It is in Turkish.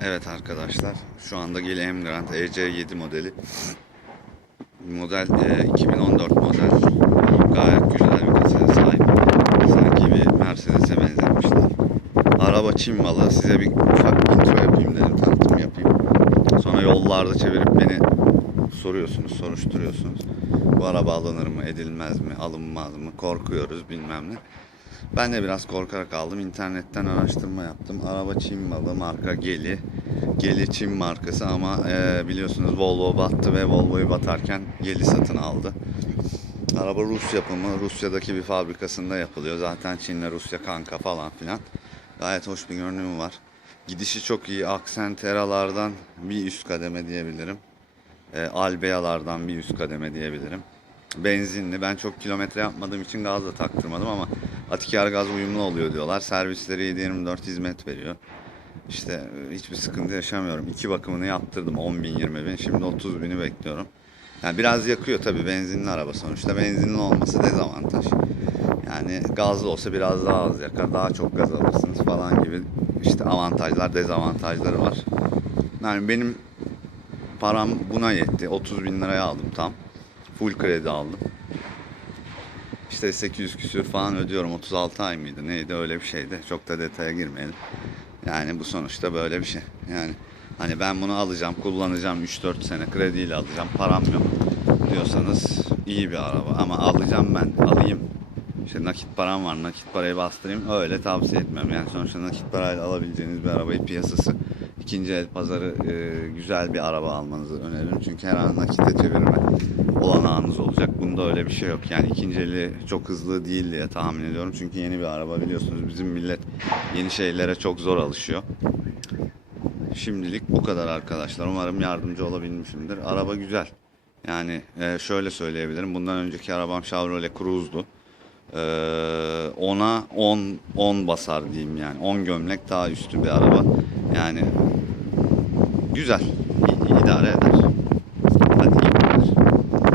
Evet arkadaşlar şu anda Geely Emgrand EC7 modeli. Model e, 2014 model. Gayet güzel bir kasaya sahip. Sanki bir Mercedes'e benzetmişler. Araba Çin malı. Size bir ufak intro yapayım dedim. Tanıtım yapayım. Sonra yollarda çevirip beni soruyorsunuz, soruşturuyorsunuz. Bu araba alınır mı, edilmez mi, alınmaz mı, korkuyoruz bilmem ne. Ben de biraz korkarak aldım. İnternetten araştırma yaptım. Araba Çin malı, marka Geli. Geli Çin markası ama e, biliyorsunuz Volvo battı ve Volvo'yu batarken Geli satın aldı. Araba Rus yapımı. Rusya'daki bir fabrikasında yapılıyor. Zaten Çin'le Rusya kanka falan filan. Gayet hoş bir görünümü var. Gidişi çok iyi. Accenteralardan bir üst kademe diyebilirim. E, Albea'lardan bir üst kademe diyebilirim. Benzinli. Ben çok kilometre yapmadığım için gaz da taktırmadım ama Atikar gaz uyumlu oluyor diyorlar. Servisleri 7-24 hizmet veriyor. İşte e, hiçbir sıkıntı yaşamıyorum. İki bakımını yaptırdım 10 bin 20 bin. Şimdi 30 bini bekliyorum. Yani biraz yakıyor tabii benzinli araba sonuçta. Benzinli olması dezavantaj. Yani gazlı olsa biraz daha az yakar. Daha çok gaz alırsınız falan gibi işte avantajlar dezavantajları var. Yani benim param buna yetti. 30 bin liraya aldım tam. Full kredi aldım. İşte 800 küsür falan ödüyorum. 36 ay mıydı neydi öyle bir şeydi. Çok da detaya girmeyelim. Yani bu sonuçta böyle bir şey. Yani hani ben bunu alacağım, kullanacağım 3-4 sene krediyle alacağım. Param yok diyorsanız iyi bir araba. Ama alacağım ben, alayım. İşte nakit param var, nakit parayı bastırayım. Öyle tavsiye etmem. Yani sonuçta nakit parayla alabileceğiniz bir arabayı piyasası ikinci el pazarı e, güzel bir araba almanızı öneririm. Çünkü her an nakite çevirme. Bunda öyle bir şey yok. Yani ikinci eli çok hızlı değil diye tahmin ediyorum. Çünkü yeni bir araba biliyorsunuz bizim millet yeni şeylere çok zor alışıyor. Şimdilik bu kadar arkadaşlar. Umarım yardımcı olabilmişimdir. Araba güzel. Yani e, şöyle söyleyebilirim. Bundan önceki arabam Chevrolet Cruze'du. Ee, ona 10 10 basar diyeyim yani. 10 gömlek daha üstü bir araba. Yani güzel. İdare eder.